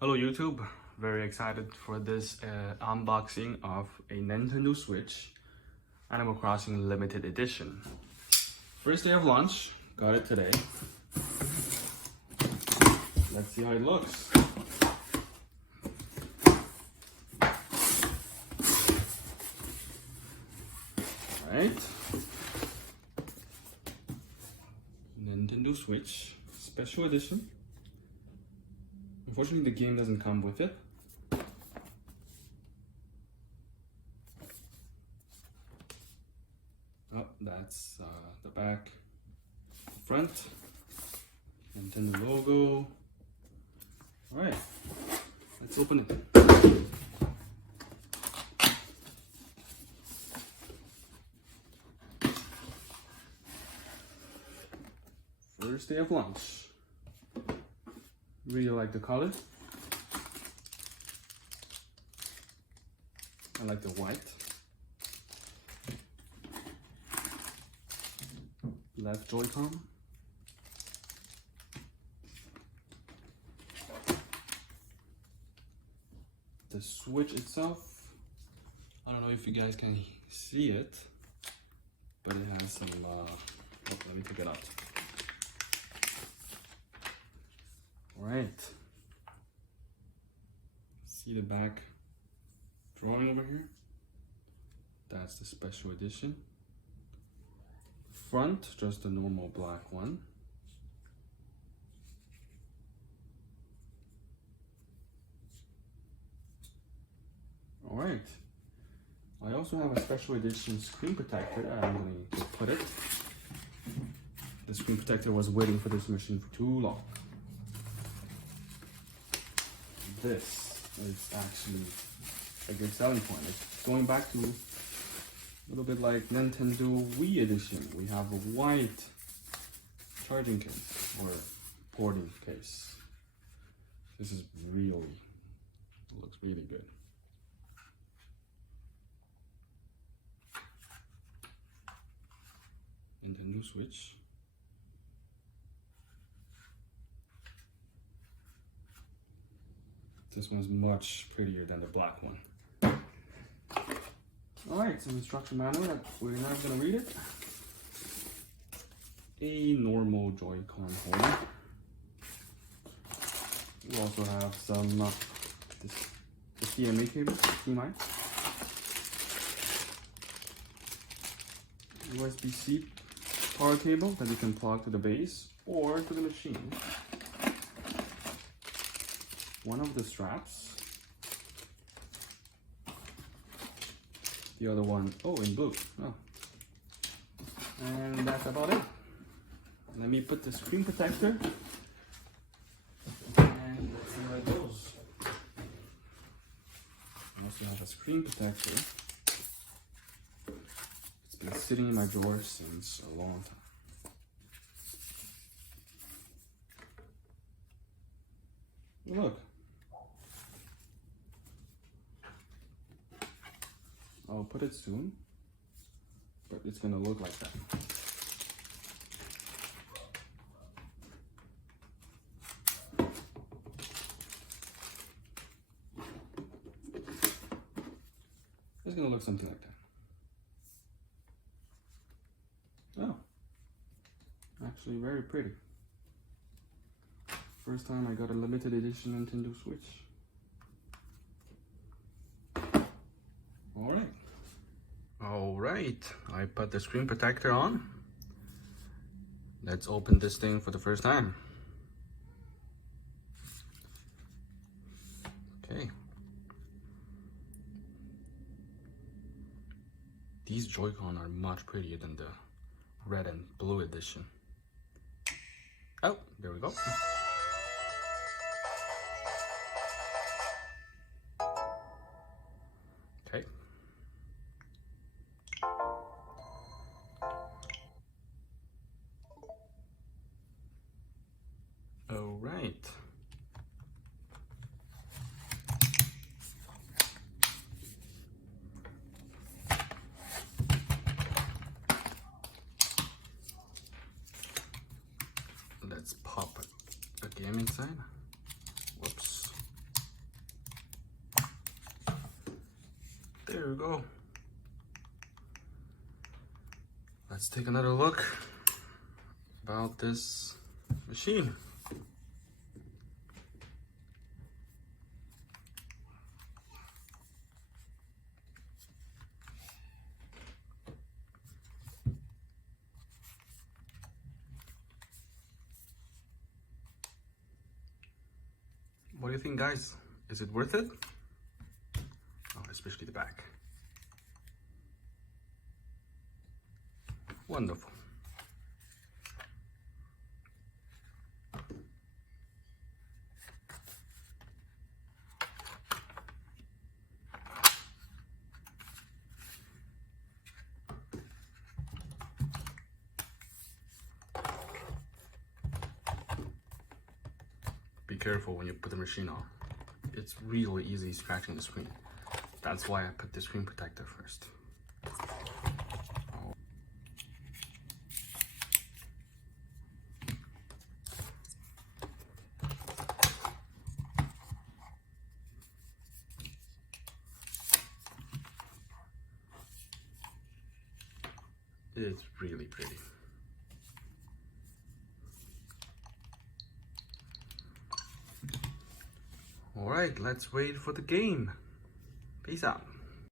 Hello YouTube, very excited for this unboxing of a Nintendo Switch Animal Crossing limited edition. First day of launch, got it today. Let's see how it looks. Alright. Nintendo Switch Special Edition. Unfortunately, the game doesn't come with it. Oh, that's the back, front, Nintendo logo. All right, let's open it. First day of launch. Really like the color. I like the white. Left Joy-Con. The Switch itself, I don't know if you guys can see it, but it has some, let me take it out. Alright, see the back drawing over here? That's the special edition. Front, just the normal black one. Alright, I also have a special edition screen protector. I'm going to put it. The screen protector was waiting for this mission for too long. This is actually a good selling point. It's going back to a little bit like Nintendo Wii Edition. We have a white charging case or porting case. This is looks really good. Nintendo Switch. This one's much prettier than the black one. Alright, some instruction manual that we're not going to read it. A normal Joy-Con holder. We also have some the CMA cable, CMI. USB-C power cable that you can plug to the base or to the machine. One of the straps. The other one, in blue. Oh. And that's about it. Let me put the screen protector and let's see where it goes. I also have a screen protector. It's been sitting in my drawer since a long time. Look. I'll put it soon, but it's gonna look like that. It's gonna look something like that. Oh, actually very pretty. First time I got a limited edition Nintendo Switch. Alright, I put the screen protector on. Let's open this thing for the first time. Okay. These Joy-Con are much prettier than the red and blue edition. Oh, there we go. Okay. All right. Let's pop a game inside. Whoops. we go. Let's take another look about this machine. What do you think, guys? Is it worth it? Oh, especially the back. Wonderful. Be careful when you put the machine on. It's really easy scratching the screen. That's why I put the screen protector first. Oh. It's really pretty. All right, let's wait for the game. Peace out.